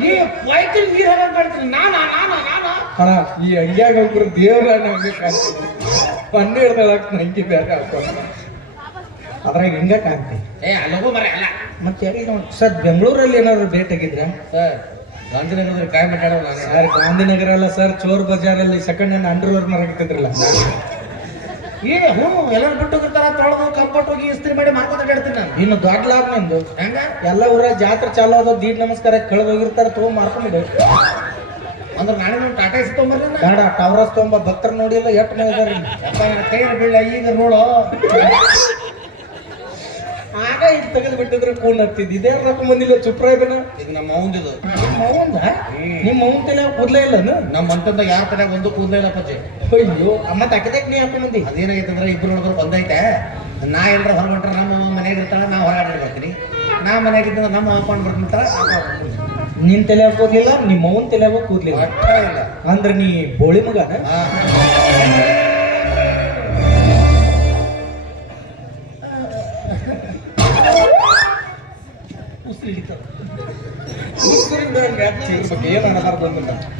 ಈ ಈ ಅಂಗ್ಯಾಗ ಒಬ್ರು ದೇವ್ರ ಕಾಣ್ತೀನಿ ಹಿಡ್ದಳಕ್ ನಂಗೆ ಬೇರೆ ಅದ್ರಾಗ ಹಿಂಗ ಕಾಣ್ತಿ ಏ ಅಲ್ಲ ಮತ್ತೆ ಸರ್ ಬೆಂಗಳೂರಲ್ಲಿ ಏನಾದ್ರು ಭೇಟಿ ಆಗಿದ್ರ ಸರ್ ಗಾಂಧಿನಗರ ಸರ್ ಗಾಂಧಿನಗರ ಅಲ್ಲ ಸರ್ ಚೋರ್ ಬಜಾರಲ್ಲಿ ಸೆಕೆಂಡ್ ಹ್ಯಾಂಡ್ ಅಂಡರ್ವೇರ್ ಮಾರಾಕತ್ತಿದ್ರಲ್ಲ ಏ ಹ್ಞೂ ಎಲ್ಲರೂ ಬಿಟ್ಟು ಹೋಗಿರ್ತಾರ ತೊಳೆದು ಕಂಪೌಂಡ್ ಹೋಗಿ ಇಸ್ತ್ರಿ ಮಾಡಿ ಮಾಡ್ಕೊತ ಕೇಳ್ತೀನಿ ನಾನು. ಇನ್ನು ದೊಡ್ಡ ಲಾಭ ನಿಂದು ಹೆಂಗ? ಎಲ್ಲ ಊರ ಜಾತ್ರೆ ಚಾಲು ಆದ ದೀಡ್ ನಮಸ್ಕಾರ ಕಳೆದು ಹೋಗಿರ್ತಾರ ತಗೊಂಡ್ ಮಾರ್ಕೊಂಡಿಡು ಅಂದ್ರೆ ನಾಳೆ ನಾವು ಟಾಟಾ ತೊಗೊಂಬರ್ರಿ ನಾ. ಬೇಡ ಟವರಸ್ ತೊಗೊಂಬ ಭಕ್ತರು ನೋಡಿಲ್ಲ ಎಷ್ಟು ನೋಡಿದಾರೆ ಕೈ ಬೀಳ ಈಗ ನೋಡು. ಆಗ ಇದು ತೆಗೆದು ಬಿಟ್ಟಿದ್ರೆ ಕೂನ್ ಹತ್ತಿದ್ ಇದೇ ರೊಕ್ಕ ಬಂದಿಲ್ಲ ಚುಪ್ರ ಇದನ್ನ ಇದು. ನಮ್ಮ ಅವಂದಿದು ನಿಮ್ಮ ಮೌಂದ ನಿಮ್ಮ ಮೌನ್ ತಲೆ ಕೂದ್ಲೇ ಇಲ್ಲನು ನಮ್ಮ ಅಂತಂದ ಯಾರ ತಲೆ ಒಂದು ಕೂದ್ಲೇ ಇಲ್ಲ ಪಚ್ಚಿ ಅಯ್ಯೋ ಮತ್ತೆ ತಕ್ಕದಾಗ ನೀ ಹಾಕೊಂಡ್ ಬಂದಿ? ಅದೇನಾಗೈತೆ ಅಂದ್ರೆ ಇಬ್ರು ನೋಡಿದ್ರೆ ಬಂದೈತೆ. ನಾ ಎಲ್ಲರ ಹೊರಗೊಂಡ್ರೆ ನಮ್ಮ ಅವ್ವ ಮನೆಗೆ ಇರ್ತಾಳೆ ನಾ ಹೊರಗಡೆ ಬರ್ತೀನಿ. ನಾ ಮನೆಗೆ ಇದ್ದಂದ್ರೆ ನಮ್ಮ ಹಾಕೊಂಡು ಬರ್ತಿರ್ತಾಳೆ ನಿನ್ ತಲೆ ಕೂದ್ಲಿಲ್ಲ ನಿಮ್ಮ ಮೌನ್ ತಲೆ ಕೂದ್ಲಿಲ್ಲ. ಇಲ್ಲ. ಅಂದ್ರ ನೀ ಬೋಳಿ ಮಗನ? ಏನ್.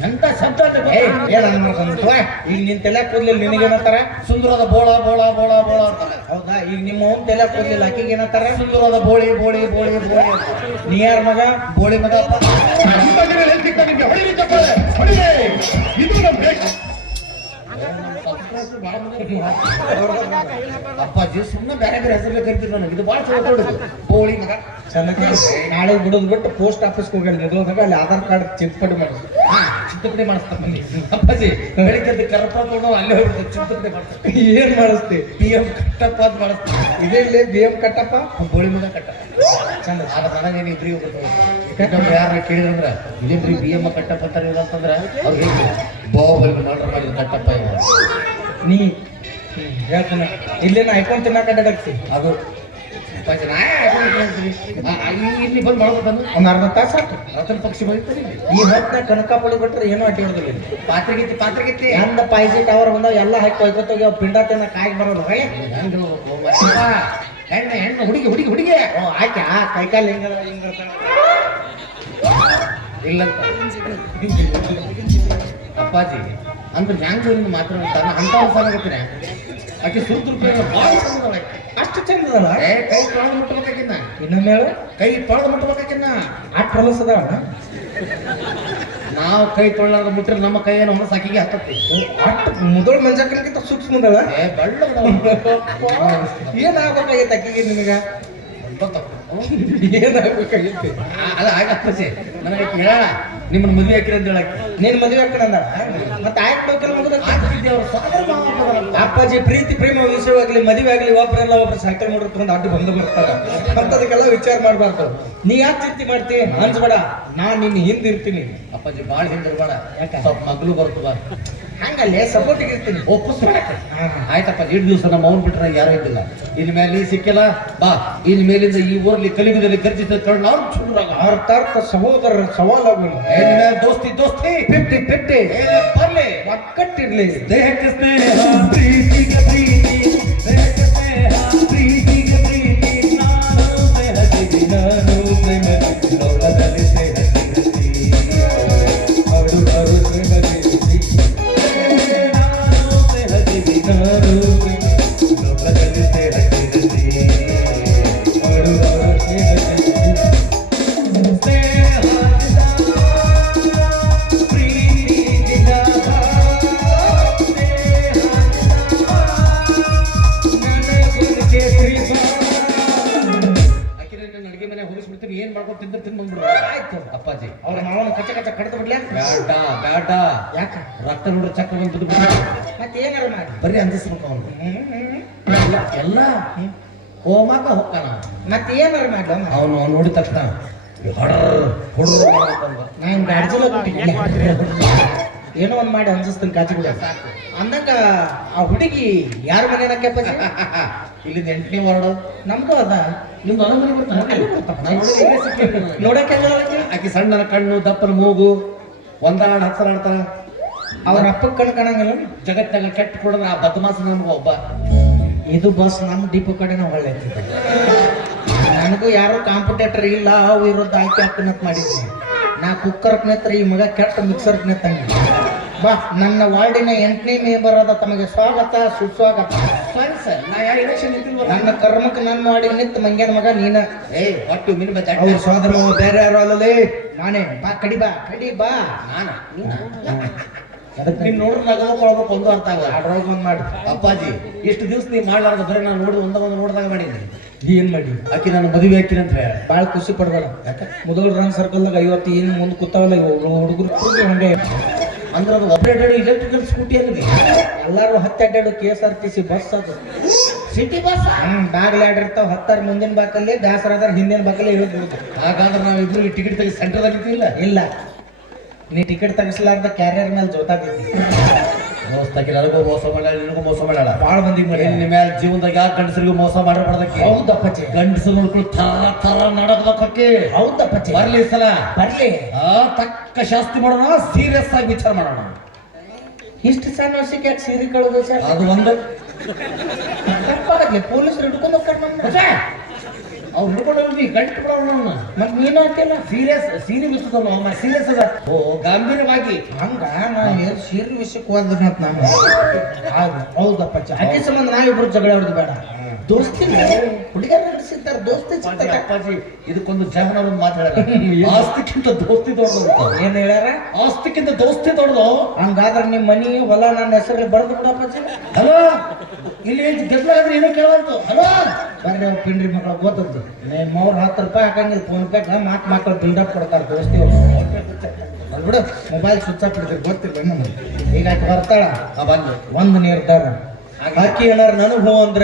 ಎಂತ ಶಬ್ದ ಅನ್ನಬಾರ್ದು? ಅಂದ್ಬಿಟ್ವ? ಈಗ ನಿನ್ ತಲೆ ಕೂದಲಿಲ್ಲ ನಿನಗೇನಂತಾರ? ಸುಂದರದ ಬೋಳ ಬೋಳ ಬೋಳ ಬೋಳ ಅಂತಾರೆ. ಹೌದಾ? ಈಗ ನಿಮ್ಮ ಅವನ್ ತಲೆ ಕೂದಲಿಲ್ಲ ಆಕಿಗೆ ಏನಂತಾರ? ಸುಂದರದ ಬೋಳಿ ಬೋಳಿ ಬೋಳಿ ಬೋಳಿ ಅಂತ. ನೀ ಯಾರ ಮಗ? ಬೋಳಿ ಮಗ ಅಪ್ಪ. ಅಪ್ಪಾಜಿ ಸುಮ್ಮನೆ ಬೇರೆ ಬೇರೆ ಹೆಸರಲ್ಲಿ ಕರಿತಿದ್ರು ನನಗೆ. ಇದು ಭಾಳ ಚಲೋ ಬೋಳಿ ಮಗ. ನಾಳೆ ಬಿಡೋದು ಬಿಟ್ಟು ಪೋಸ್ಟ್ ಆಫೀಸ್ಗೆ ಹೋಗಿ ಹೋದಾಗ ಅಲ್ಲಿ ಆಧಾರ್ ಕಾರ್ಡ್ ಚಿಂತಪಡಿ ಮಾಡಿಸ್ ಹಾ ಚಿಂತಪಡಿ ಮಾಡಿಸ್ತಾರೆ ಬನ್ನಿ ಅಪ್ಪಾಜಿ ಬೆಳಿಗ್ಗೆ ಕರಪ ತಗೊಂಡು ಅಲ್ಲೇ ಹೋಗ್ಬಿಟ್ಟು ಚಿಂತಪಡಿ ಏನು ಏನ್ ಮಾಡಿಸ್ತಿ? ಬಿ ಎಂ ಕಟ್ಟಪ್ಪ ಅಂತ ಮಾಡಿಸ್ತಾರೆ ಇದೇ ಇಲ್ಲೇ ಬಿ ಎಂ ಕಟ್ಟಪ್ಪ? ಬೋಳಿ ಮಗ ಕಟ್ಟಪ್ಪ ಚಂದ ಆದ್ರೆ ನನಗೇನು ಇಬ್ರಿಗೆ ಯಾಕಂದ್ರೆ ಯಾರು ಕೇಳಿದ್ರೆ ಇದೇನ್ರಿ ಬಿ ಎಂ ಕಟ್ಟಪ್ಪ ಅಂತಾರೆ ಇವ್ರು ಅಂತಂದ್ರೆ ಅವ್ರು ಹೇಳಿ ಬಾಹುಬಲಿ ಆರ್ಡರ್ ಮಾಡಿದ ಕಟ್ಟಪ್ಪ ಇವ ನೀ ಹೇಳ್ತಾನೆ. ಇಲ್ಲೇ ನಾ ಐಕೊಂಡ್ ತಿನ್ನಕ ಅಡ್ಡಾಡಕ್ತಿ. ಅದು. ಇಲ್ಲಿ- ಇಲ್ಲಿ ಬಂದು ಮಾಡ್ಬೇಕಂದ್ರೆ ಒಂದು ಅರ್ಧ ತಾಸ ಆಯ್ತು ರತನ ಪಕ್ಷಿ ಬೈತಾರೆ ಈ ಹೊತ್ನಾಗ ಕನಕಾಪುಳಿ ಬಿಟ್ರೆ ಏನು ಅಡ್ಡಿ ಹೊಡೆದಿಲ್ಲ ಇಲ್ಲಿ. ಪಾತ್ರೆಗಿತ್ತಿ ಪಾತ್ರೆಗಿತ್ತಿ ಎಂದ ಪಾಯ್ಜಿ ಟವರ್ ಬಂದಾವ ಎಲ್ಲ ಹಾಕಿ ಕೊಯ್ಕೊತೋಗಿ ಅವ್ ಪಿಂಡ ತಿನ್ನ ಕಾಯಿ ಬರೋದು. ಹೊಳೆ ಹೆಂಗ್ ಹೆಣ್ಣು ಹೆಣ್ಣು ಹುಡುಗಿ ಹುಡುಗಿ ಹುಡುಗಿ. ಓ ಆಕೆ ಆ ಕೈಕಾಲು ಹೆಂಗ ಹಿಂಗ ಇಲ್ಲಂತ. ಅಪ್ಪಾಜಿ ಅಂದ್ರೆ ಮಾತ್ರ ಮಾತಾಡ್ತಾನ ಅಂತ ಸಾಲಾಗತ್ತೀನಿ ಆಕೆ ಸುರ್ದು ರೂಪಾಯಿ ಭಾಳ ಚಂದದಳ ಆಕೆ. ಅಷ್ಟು ಚಂದದಲ್ಲ ಏ ಕೈ ತೊಳೆದು ಮುಟ್ಬೇಕಾಕಿನ್ನ? ಇನ್ನೊಮ್ಮೆ ಹೇಳು. ಕೈ ತೊಳೆದು ಮುಟ್ಬೇಕಾಕಿನ್ನ? ಪ್ರಲಸ್ ಹೊಲಸದವ ನಾವು ಕೈ ತೊಳ್ಳಾದ ಮುಟ್ರೆ ನಮ್ಮ ಕೈಯನ್ನು ಹೊಸ ಸಾಕಿಗೆ ಹತ್ತತ್ತಿ. ಅಟ್ ಮುದೋಳ್ ಮಂಜಕ್ಕನಕ್ಕಿಂತ ಸೂಕ್ಷ್ಮದಲ್ಲ ಏ ಬಳ್ಳ ಏನಾಗ್ಬೇಕಾಗೈತೆ ಅಕ್ಕಿಗೆ ನಿನಗ? ಏನಾಗ್ಬೇಕಾಗೈತಿ? ಅಲ್ಲ ಆಗತ್ತೆ ನನಗೆ ಹೇಳ ನಿಮ್ಮನ್ನ ಮದುವೆ ಹಾಕಿರ ಅಂತ ಹೇಳಕ್ಕೆ. ನೀನ್ ಮದುವೆ ಹಾಕಣಂದ ಮತ್ತೆ ಆಯ್ತು ಬೇಕಲ್ಲ ಮಾವ ಅಪ್ಪಾಜಿ ಪ್ರೀತಿ ಪ್ರೇಮ ವಿಷಯವಾಗ್ಲಿ ಮದುವೆ ಆಗ್ಲಿ ಒಬ್ಬರೆಲ್ಲ ಒಬ್ರು ಸೈಕಲ್ ಮಾಡೋರು ತಗೊಂಡು ಅಡ್ಡು ಬಂದು ಬರ್ತಾರ ಅಂತದಕ್ಕೆಲ್ಲ ವಿಚಾರ ಮಾಡ್ಬಾರ್ದು. ನೀ ಯಾಕೆ ಚಿಂತೆ ಮಾಡ್ತಿ? ಅನ್ಸ್ಬೇಡ. ನಾನ್ ನಿನ್ನ ಹಿಂದಿರ್ತೀನಿ. ಅಪ್ಪಾಜಿ ಭಾಳ ಹಿಂದಿರ್ಬೇಡ. ಯಾಕೆ? ಮಗಳು ಬರ್ತದ ಹಂಗಲ್ಲೇ ಸಪೋರ್ಟಿಗೆ ಇರ್ತೀನಿ. ಹಾ. ಆಯ್ತಪ್ಪ ಎರಡು ದಿವಸ ನಮ್ಮ ಅವ್ನು ಬಿಟ್ರೆ ಯಾರು ಇದ್ದಿಲ್ಲ. ಇನ್ ಮೇಲೆ ಸಿಕ್ಕಿಲ್ಲ ಬಾ ಇನ್ ಮೇಲಿಂದ ಈ ಊರಲ್ಲಿ ಕಲಿಯುಗದಲ್ಲಿ ಖರ್ಚಿತ ಕಾರಣ ಅವ್ರು ಚೂರಾಗ. ಅರ್ಥ ಅರ್ಥ ಸಹೋದರರ ಸವಾಲಾಗಲಿ ಏನ್ ಮೇಲೆ ದೋಸ್ತಿ ದೋಸ್ತಿ. Fifty fifty. ಏ ಬರ್ಲಿ. ಒಕ್ಕಟ್ಟಿರ್ಲಿ. ದೇಹಕ್ಕೆ ಸ್ನೇಹ ಪ್ರೀತಿಗೆ ಪ್ರೀತಿ. ನೋಡ್ರೆ ಚಕ್ರ ಬಂದು ಮತ್ತೆ ಏನಾರ ಮಾಡಿ. ಬರೀ ಅಂದಿಸ್ಬೇಕು ಅವನು. ಎಲ್ಲ ಹೋಮಾಕ ಹೋಗ್ತಾನ. ಮತ್ತೆ ಏನಾರ ಮಾಡ್ಲ ಅವನು ಅವ್ನು ನೋಡಿದ ತಕ್ಷಣ ಹೊಡ್ರ್, ಹೊಡ್ರ್ ಏನೋ ಒಂದ್ ಮಾಡಿ ಅನ್ಸಿಸ್ತೀನಿ ಕಾಚಿ ಬಿಡ ಸಾಕು. ಅಂದಂಗ ಆ ಹುಡುಗಿ ಯಾರ ಮನೆ ನಕ್ಕೆಪ್ಪಾಜಿ ಇಲ್ಲಿಂದ ಎಂಟನೇ ವಾರ್ಡ್ ನಮ್ದು ಅದ. ನಿಮ್ದು ಅನುಮತಿ ಅಲ್ಲಿ ನೋಡಿ. ನೋಡಕ್ಕೆ? ಆಕಿ ಸಣ್ಣನ ಕಣ್ಣು ದಪ್ಪನ ಮೂಗು ಒಂದಾಡ್ ಹತ್ತಲಾಡ್ತಾರ ಅವ್ರ ಅಪ್ಪ ಕಣ್ ಕಾಣಂಗಿಲ್ಲ. ಜಗತ್ತಾಗ ಕೆಟ್ಟ ಕೊಡದ್ರ ಆ ಬದಮಾಸ ನಮ್ಗೆ ಒಬ್ಬ. ಇದು ಬಸ್ ನಮ್ಮ ಡಿಪೋ ಕಡೆ ನಾವು ಒಳ್ಳೆ ನನಗೂ ಯಾರು ಕಾಂಪಿಟೇಟರ್ ಇಲ್ಲ ಅವು ಇರೋದು ಆಯ್ಕೆ ಹಾಕನತ್ ಮಾಡಿದ್ವಿ. ನಾ ಕುಕ್ಕರ್ ನಿತ್ರ ಈ ಮಗ ಕೆಟ್ಟ ಮಿಕ್ಸರ್ ನಿತ್ತಂಗೆ ಬಾ ನನ್ನ ವಾರ್ಡಿನ ಎಂಟನೇ ಮೆಂಬರ್ ಅದ ತಮಗೆ ಸ್ವಾಗತ ಸುಸ್ವಾಗತ. ಸರಿ ಸರ್ ನಾ ಎಲೆಕ್ಷನ್ ನನ್ನ ಕರ್ಮಕ್ಕೆ ನನ್ನ ಮಾಡಿ ನಿಂತ ಮಂಗ್ಯನ ಮಗ ನೀನ. ಏ ಒಟ್ಟು ಅವ್ರ ಸೋದರ ಬೇರೆ ಯಾರು ಅಲ್ಲಲೇ? ನಾನೇ. ಬಾ ಕಡಿ ಬಾ ಕಡಿ ಬಾ. ನೀನ? ಅದಕ್ಕೆ ನೀನ್ ನೋಡ್ರಿ ನಗಬೇಕು ಒಂದು ಅರ್ಥ ಆಗಲ್ಲ. ಆಡ್ರೊಳಗೆ ಒಂದು ಮಾಡಿ. ಅಪ್ಪಾಜಿ ಇಷ್ಟು ದಿವಸ ನೀವು ಮಾಡ್ಲಾರ್ದ ಬರೀ ನಾನು ನೋಡಿ ಒಂದ ಒಂದು ನೋಡಿದಾಗ ನೀ ಏನ್ ಮಾಡಿ ಆಕಿ ನಾನು ಮದುವೆ ಹಾಕಿನ ಅಂತ ಹೇಳ ಭಾಳ ಖುಷಿ ಪಡ್ಬೇಡ. ಯಾಕೆ? ಮೊದಲು ರನ್ ಸರ್ಕಲ್ದಾಗ ಐವತ್ತು ಏನು ಮುಂದೆ ಕೂತಾವಲ್ಲ ಹುಡುಗರು ಹಂಗೆ. ಅಂದ್ರೆ ಅದು ಆಪರೇಟೆಡ್ ಇಲೆಕ್ಟ್ರಿಕಲ್ ಸ್ಕೂಟಿ ಅನ್ನೋದು ಎಲ್ಲಾರು ಹತ್ತೆರಡು K S R T C bus ಅದು. ಸಿಟಿ ಬಸ್ ಹ್ಮ್ ಬ್ಯಾಗ್ ಇರ್ತಾವ. ಹತ್ತಾರ ಮುಂದಿನ ಬಾಕಲ್ಲಿ ದಾಸರಾದ್ರೆ ಹಿಂದಿನ ಬಾಕಲ್ಲಿ ಇರೋದು ಹಾಗಾದ್ರೆ ನಾವು ಇಬ್ರಿಗೆ ಟಿಕೆಟ್ ತೆಗಿ ಸೆಂಟರ್ದಾಗ ಇಲ್ಲ ಇಲ್ಲ. ನೀ ಟಿಕೆಟ್ ತೆಗಿಸ್ಲಾರ್ದ ಕ್ಯಾರಿಯರ್ ಮೇಲೆ ಜೋತಾಗಿದ್ದಿ ದೋಸ್ತಾಕಿ ನನಗೂ ಮೋಸ ಮಾಡ್ಯಾಳ ನಿನಗೂ ಮೋಸ ಮಾಡ್ಯಾಳ. ಭಾಳ ಮಂದಿ ಮಾಡಿ ನಿನ್ನ ಮೇಲೆ ಜೀವನದಾಗ ಯಾಕೆ ಗಂಡಸರಿಗೂ ಮೋಸ ಮಾಡಿರ್ಬಾರ್ದಕ್ಕೆ ಹೌದಪ್ಪಚ್ಚಿ ಗಂಡಸರು ನೋಡ್ಕೊಂಡು ತರ ತರ ನಡಕ್ಬೇಕಕ್ಕೆ ಹೌದ ಬರ್ಲಿ ಬರಲಿ ಸಲ. ಬರಲಿ. ಆ, ತಕ್ಕ ಶಾಸ್ತಿ ಮಾಡೋಣ ಸೀರಿಯಸ್ ಆಗಿ ವಿಚಾರ ಮಾಡೋಣ. ಇಷ್ಟು ಸಣ್ಣ ವರ್ಷಕ್ಕೆ ಯಾಕೆ ಸೀರೆ ಕಳೆದು ಸರ್ ಅದು ಒಂದು. ತಪ್ಪಾಗತ್ಲೆ ಪೊಲೀಸರು ಹಿಡ್ಕೊಂಡು ಹೋಗ್ತಾರೆ ನಮ್ಮ ಅವ್ರು ಹಿಡ್ಕೊಂಡು ನೀ ಗಂಟು ಬಿಡೋಣ ಮತ್ತೆ ನೀನು ಹಾಕಿಲ್ಲ ಸೀರಿಯಸ್ ಸೀರೆ ಬಿಸ್ತದಲ್ಲ ಸೀರಿಯಸ್ ಅದ. ಓ ಗಂಭೀರವಾಗಿ ಹಂಗ ನಾ ಏನ್ ಸೀರೆ ವಿಷಯಕ್ಕೆ ಹೋದ್ರೆ ಅಂತ ನಾನು ಹೌದು. ಹೌದಪ್ಪಚ್ಚಿ ಅಕ್ಕಿ ಸಂಬಂಧ ನಾವಿಬ್ರು ಜಗಳ ಹೊಡೆದು ಬೇಡ. ದೋಸ್ತಿ ಹುಡುಗರು ನಡೆಸಿದ್ದಾರೆ. ದೋಸ್ತಿ ಅಪ್ಪಾಜಿ, ಸಿಗ್ತಾರೆ ಅಪ್ಪಾಜಿ ಇದಕ್ಕೊಂದು ಜಗನ ಒಂದು ಮಾತಾಡ ಆಸ್ತಿಕ್ಕಿಂತ ದೋಸ್ತಿ ದೊಡ್ಡದು ಅಂತ. ಏನ್ ಹೇಳ್ಯಾರ? ಆಸ್ತಿಕ್ಕಿಂತ ದೋಸ್ತಿ ದೊಡ್ಡದು. ಹಂಗಾದ್ರೆ ನಿಮ್ಮ ಮನಿ ಹೊಲ ನನ್ನ ಹೆಸರಲ್ಲಿ ಬರ್ದು ಬಿಡಪ್ಪಚ್ಚಿ ಹಲೋ? ಇಲ್ಲಿ ಗೆದ್ಲಾದ್ರೆ ಏನೋ ಕೇಳಂತು. ಹಲೋ? ಬರ್ರಿ ಅವ್ರು ಪಿಂಡ್ರಿ ಮಕ್ಕಳು ಗೊತ್ತದ್ದು ನಿಮ್ಮ ಅವ್ರು ಹತ್ತು ರೂಪಾಯಿ ಹಾಕಂಗಿಲ್ಲ ಫೋನ್ ಪೇ ಮಾತು ಮಕ್ಕಳು ಬಿಲ್ಡಪ್ ಕೊಡ್ತಾರೆ ದೋಸ್ತಿ ಬಿಡು ಮೊಬೈಲ್ ಸ್ವಿಚ್ ಆಫ್ ಇಡ್ತೀರಿ ಗೊತ್ತಿಲ್ಲ ನಮ್ಗೆ. ಈಗ ಬರ್ತಾಳ. ಬಂದು ಒಂದು ನಿರ್ಧಾರ. ಆಕಿ ಏನಾರ ನನಗೆ ಹೋ ಅಂದ್ರ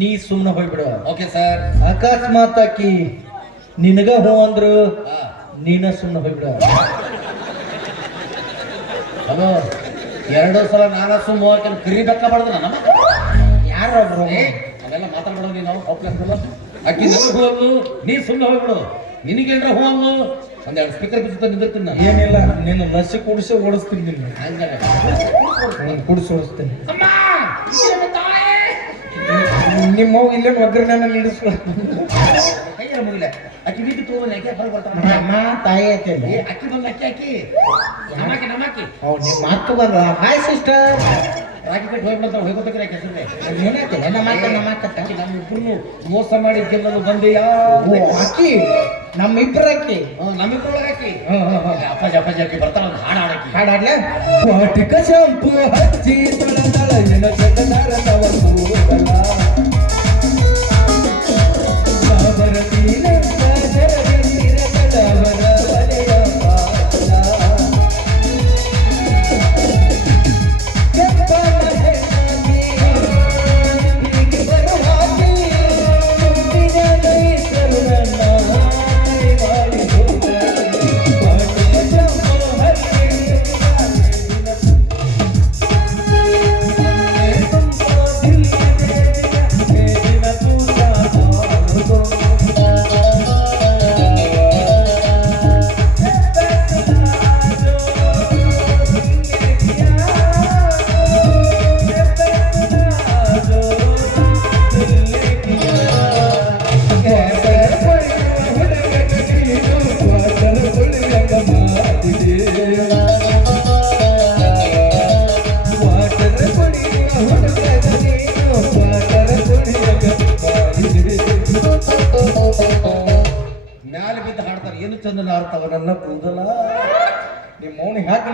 ನೀ ಸುಮ್ಮನೆ ಹೋಗ್ಬಿಡು. Okay sir. ಅಕಸ್ಮಾತ್ ಆಕಿ ನಿನಗ ಹೋ ಅಂದ್ರು ನೀನ ಸುಮ್ಮನೆ ಹೋಗ್ಬಿಡು. ಹಲೋ ಎರಡು ಸಲ ನಾನ ಸುಮ್ಮ ಹೋಗಕ್ಕೆ ಬೆಕ್ಕ ಬಡ್ದ ನಮ್ಮ? ಯಾರು ಒಬ್ರು. ಅವೆಲ್ಲ ಮಾತಾಡ್ಬಿಡೋ ನೀನು ಓಕೆ ಅಕ್ಕಿ ನನಗೆ ಹೂವಲ್ಲು ನೀ ಸುಮ್ಮನೆ ಹೋಗ್ಬಿಡು. ನಿನಗೇನ್ರ ಹೂವಲ್ಲು ಒಂದೆರಡು ಸ್ಪೀಕರ್ ಬಿಚ್ಚುತ್ತ ನಿಂದಿರ್ತೀನಿ ನಾನು. ಏನಿಲ್ಲ ನಿನ್ನ ಲಸಿ ಕುಡಿಸಿ ಓಡಿಸ್ತೀನಿ ನಿನ್ನ. ಕುಡಿಸಿ ಓಡಿಸ್ತೀನಿ ಅಮ್ಮ! ಇದೇನು ತಾಯಿ? ನಿಮ್ಮ ಮಗು ಇಲ್ಲೇ ಒಗ್ಗರಣೆ ನಿಲ್ಲಿಸ್ಕೊ ಕೈಯಾರ ಮುಗಿಲ. ಅಕ್ಕಿ ನೀತಿ ತಗೊಂಡು ಅಕ್ಕಿ ಹೊರಗೆ ಬರ್ತಾನೆ ನಮ್ಮ ತಾಯಿ ಐತೆ ಏ ಅಕ್ಕಿ ಬಂದು ಅಕ್ಕಿ ಅಕ್ಕಿ ನಮ್ಮಕ್ಕಿ ನಮ್ಮಕ್ಕಿ ಅವ್ರು ನಿಮ್ಮ ಮಾತು ಹಾಯ್ ಸಿಸ್ಟರ್ ರಾಕಿ ಕಟ್ಟಿ ಹೋಗ್ಬಿಡ್ತಾಳೆ ಹೋಗ್ಕೋತಕ್ಕಿರ ಕೆಸರೇ ಏನಾಯ್ತಿಲ್ಲ ನಮ್ಮ ಅಕ್ಕ ನಮ್ಮ ಅಕ್ಕ ಅಕ್ಕಿ ನಮ್ಮಿಬ್ರು ಮೋಸ ಮಾಡಿ ಗೆಲ್ಲಲು ಬಂದೆ ಯಾ ಓ ಅಕ್ಕಿ ನಮ್ಮ ಇಬ್ಬರ ಅಕ್ಕಿ ಅಕ್ಕಿ ಹ್ಮ್, ಹ್ಮ್, ಹ್ಮ್. ಅಪ್ಪಾಜಿ ಅಪ್ಪಾಜಿ ಅಕ್ಕಿ ಬರ್ತಾಳ ಒಂದು ಹಾಡು ಹಾಡಕ್ಕಿ. ಹಾಡಾಡ್ಲೆ? ವಾಟಿಕ ಶಾಂಪು ಹಚ್ಚಿ ತೊಳೆದಳ ನಿನ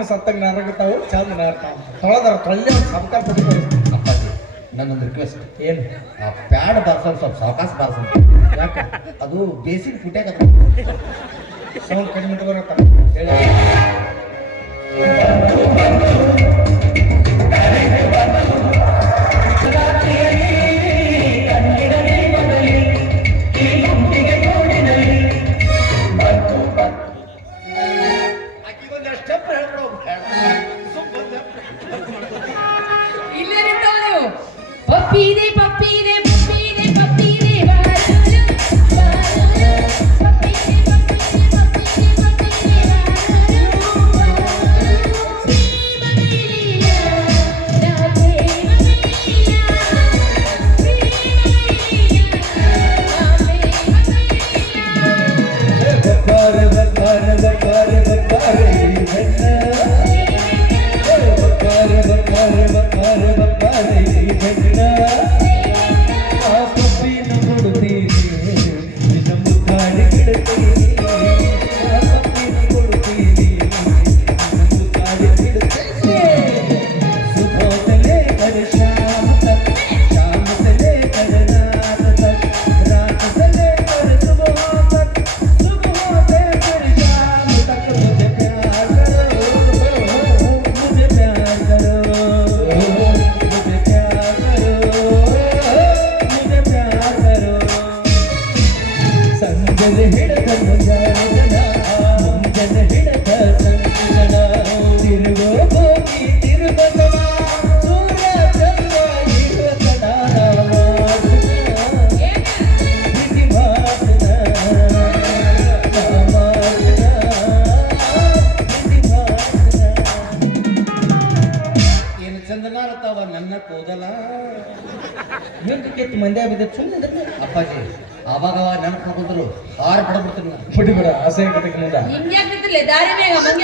ಮೌನಿಗೆ ಸತ್ತಾಗ ನಾರಾಗತ್ತಾವು ಚಂದ ನಾರ್ತಾವ ತೊಳೆದಾರ ತೊಳ್ಳೆ ಪುಡಿ ಅಪ್ಪಾಜಿ ನನ್ನೊಂದು ರಿಕ್ವೆಸ್ಟ್ ಏನು? ಆ ಪ್ಯಾಡ್ ಬಾರ್ಸೋದು ಸ್ವಲ್ಪ ಸಾವಕಾಶ ಬಾರ್ಸೋದು ಯಾಕೆ? ಅದು ಬೇಸಿಕ್ ಫುಟ್ಯಾಗ ಸೌಂಡ್ ಕಡಿಮೆ ತಗೋರತ್ತ ಹೇಳಿ. ಸ್ಟೆಪ್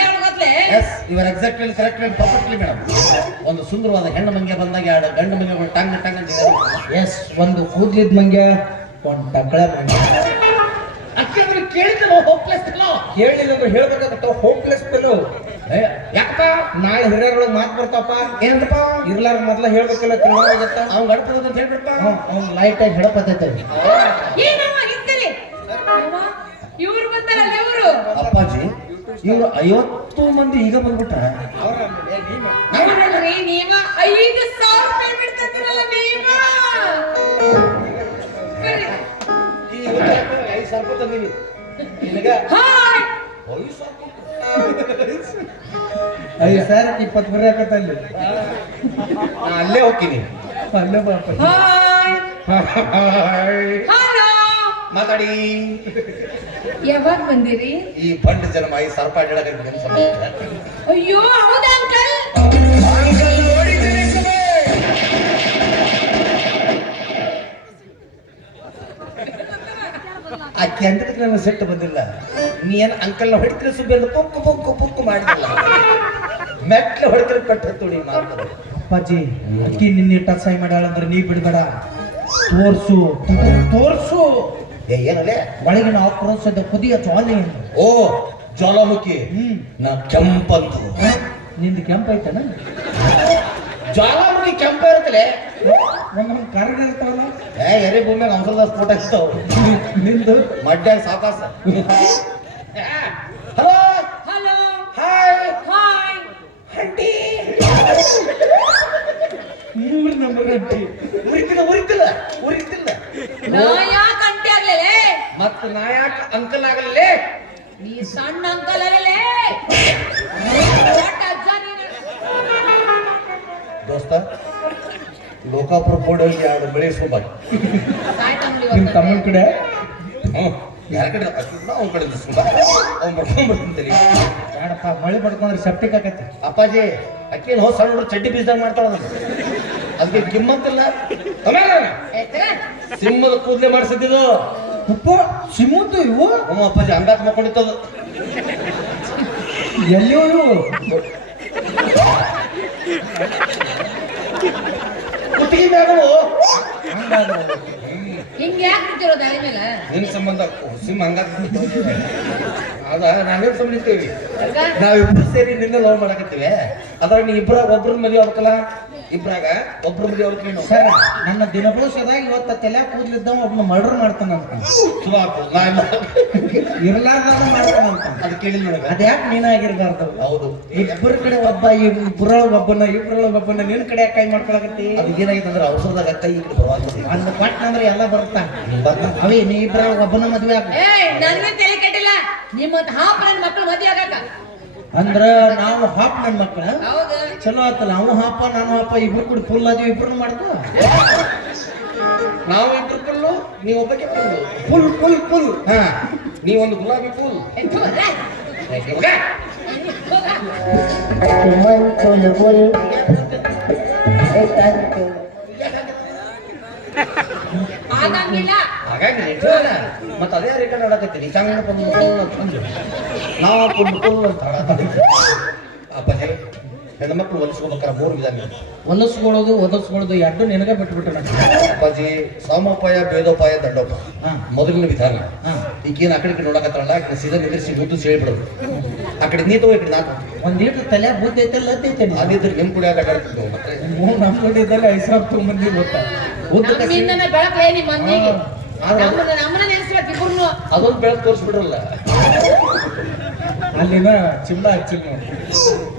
ಒಳಗತ್ಲೆ ಎಸ್ ಇವರ್ ಎಕ್ಸಾಕ್ಟ್ಲಿ ಕರೆಕ್ಟ್ ಪರ್ಫೆಕ್ಟ್ಲಿ ಮೇಡಮ್ ಒಂದು ಸುಂದರವಾದ ಹೆಣ್ಣು ಮಂಗೆ ಬಂದಾಗ ಎರಡು ಗಂಡು ಮಂಗೆಗಳು ಟಂಗ್ ಟಂಗ್ ಅಂತ ಎಸ್ ಒಂದು ಕೂದ್ಲಿದ್ ಮಂಗ್ಯ ಒಂದು ಟಕಳ ಮಂಗ್ಯ ಅಕ್ಕೆ ಅವ್ರು ಕೇಳಿದ್ರು ಹೋಪ್ಲೆಸ್ ಕೇಳಿದ್ರೆ ಹೇಳ್ಬೇಕಾಗತ್ತ ಹೋಪ್ಲೆಸ್ ಪೆಲು ಯಾಕಪ್ಪ? ನಾಳೆ ಹಿರಿಯರೊಳಗೆ ಮಾತು ಬರ್ತಾವಪ್ಪ. ಏನಪ್ಪ? ಇರ್ಲಾರ ಮೊದ್ಲ ಹೇಳ್ಬೇಕಲ್ಲ ತಿಳ್ಕೊಳಾಗತ್ತ ಅವ್ನು ಗಡ್ಪದ ಅಂತ ಹೇಳ್ಬಿಡ್ಪ ಅವ್ನು ಲೈಟ್ ಆಗಿ ಇವರು ಐವತ್ತು ಮಂದಿ ಈಗ ನೀವ ಐದು ಸಾವಿರ ಇಪ್ಪತ್ತು ಬರೀ ಆಕತ್ತಲ್ಲಿ ಅಲ್ಲಿ ಅಲ್ಲೇ ಹೋಗ್ತೀನಿ. ಅಲ್ಲೇ ಬಾಪ ಹಾಯ್. ಹಲೋ ಮಾತಾಡಿ. ಯಾವಾಗ ಬಂದಿರಿ? ಈ ಬಂಡ ಜನ್ಮ ಈ ಸರ್ಪ ಅಯ್ಯೋ ಹೌದಾ ಅಂಕಲ್? ಆ ಕೆಂಡದಕ್ಕೆ ನನ್ನ ಸೆಟ್ ಬಂದಿಲ್ಲ. ನೀ ಏನ್ ಅಂಕಲ್ನ ಹೊಡಿದ್ರೆ ಸುಬ್ಬಿ ಅಂತ ಪುಕ್ಕು ಪುಕ್ಕು ಪುಕ್ಕು ಮಾಡಿಲ್ಲ ಮೆಟ್ಲ ಹೊಡೆದ್ರೆ ಕಟ್ಟ ತುಡಿ ಅಪ್ಪಾಜಿ ಅಕ್ಕಿ ನಿನ್ನೆ ಟಸಾಯಿ ಮಾಡ್ಯಾಳ ಅಂದ್ರೆ ನೀ ಬಿಡ್ಬೇಡ. ತೋರ್ಸು. ತೋರ್ಸು. ಏ ಏನಲ್ಲೇ? ಒಳಗಿನ ಆಕ್ರೋಶದ ಕುದಿಯ ಜ್ವಾಲೆ ಓ ಜ್ವಾಲಾಮುಖಿ. ಹ್ಮ್. ನಾ ಕೆಂಪಂತ ನಿಂದು ಕೆಂಪ ಐತನ ಜ್ವಾಲಾಮುಖಿ ಕೆಂಪ ಇರ್ತಲೆ ಒಂದೊಂದು ಕರ್ಗ ಇರ್ತಾವಲ್ಲ? ಏ ಎರೆ ಭೂಮಿಯಾಗ ಅಂಸಲ್ದ ಸ್ಫೋಟ ಇರ್ತಾವ ನಿಂದು? ಮಡ್ಯಾಗ ಸಾಕಾಸ ಹಲೋ? ಹಲೋ? ಹಾಯ್. ಹಾಯ್. ಹಂಟಿ. ಮೂರು ನಂಬರ್ ಅಟ್ಟಿ ಉರಿತಿಲ್ಲ ಉರಿತಿಲ್ಲ ಉರಿತಿಲ್ಲ. ನಾ ಆಗ್ಲೇಲೆ ಮತ್ತ ನಾ ಯಾಕೆ ಅಂಕಲ್ ಆಗಲೇ ನೀ ಸಣ್ಣ ಅಂಕಲ್ ದೋಸ್ತ ಲೋಕಾಪುರ ಬೋರ್ಡ್ ಹೋಗಿ ಎರಡು ಬೆಳೆ ಸುಬ್ಬ ಸಾಯ್ತಂಬ್ಲಿ ತಮ್ಮನ ಕಡೆ? ಹ್ಞೂ ಯಾರ ಕಡೆ? ಅವ್ನ ಕಡೆ ಅವ್ನು ಬೇಡಪ್ಪ ಮಳೆ ಪಡ್ಕೊಂಡ್ರೆ ಸೆಪ್ಟಿಕ್ ಆಕತಿ ಅಪ್ಪಾಜಿ ಅಕ್ಕಿ ಹೋ ಸಣ್ಣ ಚಡ್ಡಿ ಬೀಸ್ದಂಗೆ ಮಾಡ್ತಾಳ ಅದಕ್ಕೆ ಕಿಮ್ಮತ್ತಿಲ್ಲ ಸಿಂಹದ ಕೂದಲೆ ಮಾಡಿಸಿದ್ದು ಉಪ್ಪ ಸಿಮ್ಮಂತು ಇವು ಅಮ್ಮ ಅಪ್ಪಾಜಿ ಅಂಗಾತ್ ಮಕ್ಕೊಂಡಿತ್ತದು. ಎಲ್ಲಿಯೋ ಇವು ಕುತ್ತಿಗೆ ಮ್ಯಾಗಳು ಹಂಗಾದ್ರೆ ಯಾಕೆ ಬಿಟ್ಟಿರೋ ದಾರಿ ಮೇಲೆ ನಿನ್ನ ಸಂಬಂಧ ಸಿಂಹ ಹಂಗಾತ್ ಅದ ನಾವೇನ್ ಸಂಬಂಧಿಸ್ತೀವಿ ಹಂಗ? ನಾವಿಬ್ರು ಸೇರಿ ನಿನ್ನ ಲವ್ ಮಾಡಕತ್ತೀವಿ. ಅದ್ರಾಗ ನೀ ಇಬ್ಬರ ಒಬ್ರ ಮದುವೆ ಆಗ್ಬೇಕಲ್ಲ? ಇಬ್ರಾಗ ಒಬ್ರ ಸರ್ ನನ್ನ ದಿನಭೂಷದಾಗ ಇವತ್ತ ತಲೆ ಕೂದ್ಲಿದ್ದ ಒಬ್ಬನ ಮರ್ಡರ್ ಮಾಡ್ತಾನಂತ ಚಲೋ ಇರ್ಲಾರ್ದಾಗ ಮಾಡ್ತಾನ ಅಂತ. ಅದು ಕೇಳಿ ನನಗೆ ಅದ್ಯಾಕೆ ನೀನಾಗಿರ್ಬಾರ್ದು ಹೌದು. ಇಬ್ಬರ ಕಡೆ ಒಬ್ಬ ಇಬ್ಬರೊಳಗ ಒಬ್ಬನ ಇಬ್ಬರೊಳಗ ಒಬ್ಬನ ನಿನ್ ಕಡೆ ಕೈ ಮಾಡ್ಕೊಳಕತ್ತಿ? ಅದು ಏನಾಗಿತ್ತಂದ್ರೆ ಔಷಧದಾಗ ಕೈ ಇಟ್ಟು ಅಂದ ಪಟ್ನಂದ್ರೆ ಎಲ್ಲ ಬರ್ತಾ. ಅವೇ ನೀ ಇಬ್ಬರೊಳಗ ಒಬ್ಬನ ಮದ್ವೆ ಆಗ ನಿಮ್ಮ ತಲೆ ಕೆಟ್ಟಿಲ್ಲ. ನಿಮ್ಮಂತ ಹಾಪ್ ನನ್ನ ಮಕ್ಕಳು ಮದ್ವೆ ಆಗಾಕ ಅಂದ್ರ ನಾವು ಹಾಪ್ ನನ್ ಮಕ್ಕಳ. ಹೌದು. ಚಲೋ ಆತಲ್ಲ ಅವ ಹಾಪ ನಾನು ಹಾಪ ಇಬ್ರು ಕೂಡ ಫುಲ್ ಅದೀವಿ ಇಬ್ರು ಮಾಡ್ಕೋ ನಾವು ಇಬ್ರು ಫುಲ್ಲು ನೀವು ಒಬ್ಬಕ್ಕೆ ಫುಲ್ ಫುಲ್ ಫುಲ್ ಫುಲ್ ಹಾ ನೀವೊಂದು ಗುಲಾಬಿ ಫುಲ್ ಎದ್ದು ಅಲ್ಲ. ಆಗಂಗಿಲ್ಲ. ಹಾಗಾಗಿ ನಿಜವಲ್ಲ ಮತ್ತೆ ಅದೇ ರಿಟರ್ನ್ ಆಡಕತ್ತೀನಿ ಅಂತ ಅಂತ ಅಪ್ಪಾಜಿ ಹೆಣ್ಮಕ್ಳು ಹೊಲಿಸ್ಕೋಬೇಕಾರ ಮೂರು ವಿಧಾನ ಇದೆ. ಹೊಲಸ್ಕೊಳ್ಳೋದು ಎರಡು ನಿನಗೆ ಬಿಟ್ಬಿಟ್ಟು ಅಪ್ಪಾಜಿ ಸಮೋಪಾಯ ಭೇದೋಪಾಯ ದಂಡೋಪ ಹಾ. ಮೊದಲಿನ ವಿಧಾನ. ಹಾ. ಈಗೇನು ಆ ಕಡೆ ನೋಡಕತ್ತಾಳಲ್ಲ ಆ ಕಡೆ ಸೀದಾ ನಿದ್ರಿಸಿ ಮುದ್ದು ಸೇಳ್ಬಿಡೋದು ಆ ಕಡೆ ನೀತು ಹೋಗಿ ಈ ಕಡೆ ನಾಲ್ಕು ಒಂದ್ ಲೀಟರ್ ತಲೆ ಬುದ್ಧಿ ಐತಲ್ಲ ಐತೆ ಅದಿದ್ರೆ ಹೆಂಗ್ ಕೂಡ ಆಟಾಡ್ತಿದ್ದೆವು ಮತ್ತೆ ಮೂರು ನಮ್ಮ ದುಡ್ಡಿದ್ದಲ್ಲಿ ಐದು ಸಾವಿರ ತೊಗೊಂಬಂದಿ ಗೊತ್ತಾ? ನಮ್ಮಿಂದನೇ ಬೆಳಕು ಹೇಳಿ ಮಂದಿಗೆ. ನಮ್ಮನ್ನ ನಮ್ಮನ್ನ ನೆನೆಸ್ಬೇಕು ಇಬ್ರು ಅದೊಂದು ಬೆಳಕು ತೋರಿಸ್ಬಿಡ್ರಲ್ಲ. ಅಲ್ಲಿನ ಚಿಂಬ ಹಚ್ಚಿಲ್ಲ ನೋಡಿ.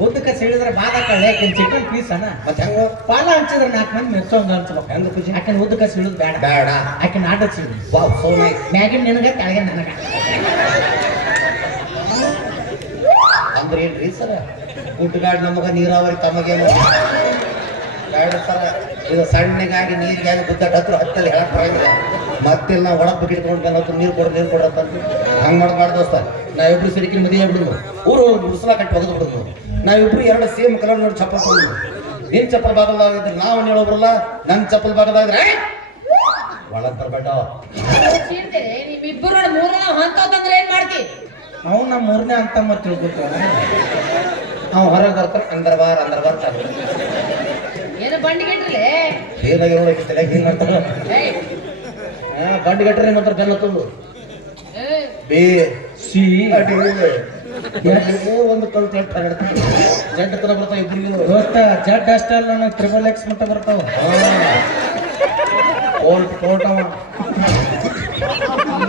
ಉದ್ದಕ್ಕೆ ಸಿಡಿದ್ರೆ ಬಾದ ಕಳ್ಳೆ ಆಕಿನ ಚಿಕನ್ ಪೀಸ್ ಅನ್ನ ಮತ್ತೆ? ಹೆಂಗೋ ಪಾಲ ಹಚ್ಚಿದ್ರೆ ನಾಲ್ಕು ಮಂದಿ ಮೆಚ್ಚೋಂಗ ಅನ್ಸ್ಬೇಕು ಹೆಂಗ ಖುಷಿ? ಆಕಿನ ಉದ್ದಕ್ಕೆ ಸೀಳುದು ಬೇಡ. ಬೇಡ. ಆಕಿನ ಆಟ ಹಚ್ಚಿದ್ರು ವಾವ್ ಸೋ ನೈಸ್ ಮ್ಯಾಗಿನ ನಿನಗ ಕೆಳಗೆ ನನಗ. ಅಂದ್ರೆ ಏನ್ರಿ ಸರ? ಗುಡ್ಡಗಾಡ್ ನಮಗ ನೀರಾವರಿ ತಮಗೇನು ಬೇಡ ಸರ. ಇದು ಸಣ್ಣಗಾಗಿ ನೀರಿಗಾಗಿ ಗುದ್ದಾಟ ಹತ್ರ ಹತ್ತಲ್ಲಿ ಹೇಳಕ್ ಬರಂಗಿಲ್ಲ ಮತ್ತೆ ನಾವು ಒಳಗೆ ಗಿಡ್ಕೊಂಡು ಬಂದ ನೀರು ಕೊಡು ನೀರು ಕೊಡತ್ತ ಅಂತ ಹಂಗೆ ಮಾಡಿ ಮಾಡಿ ದೋಸ್ತ. ನಾವಿಬ್ರು ಸಿರಿಕಿನ ಮದುವೆ ಬಿಡುದು ಊರು ಮುಡ್ಸಲ ಕಟ್ಟಿ ಒಗೆದು ಬಿಡುದು ನಾವಿಬ್ರು ಎರಡು ಸೇಮ್ ಕಲರ್ ನೋಡಿ ಚಪ್ಪಲ್ ತೊಗೊಂಡು ನಿನ್ ಚಪ್ಪಲ್ ಭಾಗದಾಗಿದ್ರೆ ನಾವು ಹೇಳೋಬ್ರಲ್ಲ ನನ್ನ ಚಪ್ಪಲ್ ಭಾಗದಾಗಿದ್ರೆ ಒಳಗ್ ಬರಬೇಡ. ನಿಮ್ಮಿಬ್ಬರು ಮೂರನ ಅಂತಂದ್ರೆ ಏನ್ ಮಾಡ್ತಿ? ನಾವು ನಮ್ಮ ಮೂರನೇ ಅಂತ ಮತ್ತೆ ತಿಳ್ಕೊತೀವ ನಾವು ಹೊರಗೆ ಬರ್ತಾರೆ ಅಂದರ್ ಬಾರ್ ಅಂದರ್ ಬಂಡಿ ಏನು ಬಂಡಿಗಿಟ್ರಲೇ ಏನಾಗಿರೋ ತಲೆ ಹಿಂಗೆ ಏಯ್. ಹಾ ಬಂಡಿ ಏನಂತಾರೆ ಬೆಲ್ಲ ತುಂಬು ಬೇ ಸಿ. ಒಂದು ಕಲ್ತು ಹತ್ರ ಜಂಟ ತನ ಬರ್ತಾವ ಇಬ್ರಿಗೂ ದೋಸ್ತ ಜಡ್ ಅಷ್ಟೇ ಅಲ್ಲ ನನಗೆ ತ್ರಿಬಲ್ ಎಕ್ಸ್ ಮಟ್ಟ ಬರ್ತಾವ. ಕೋರ್ಟ್ ಅವ.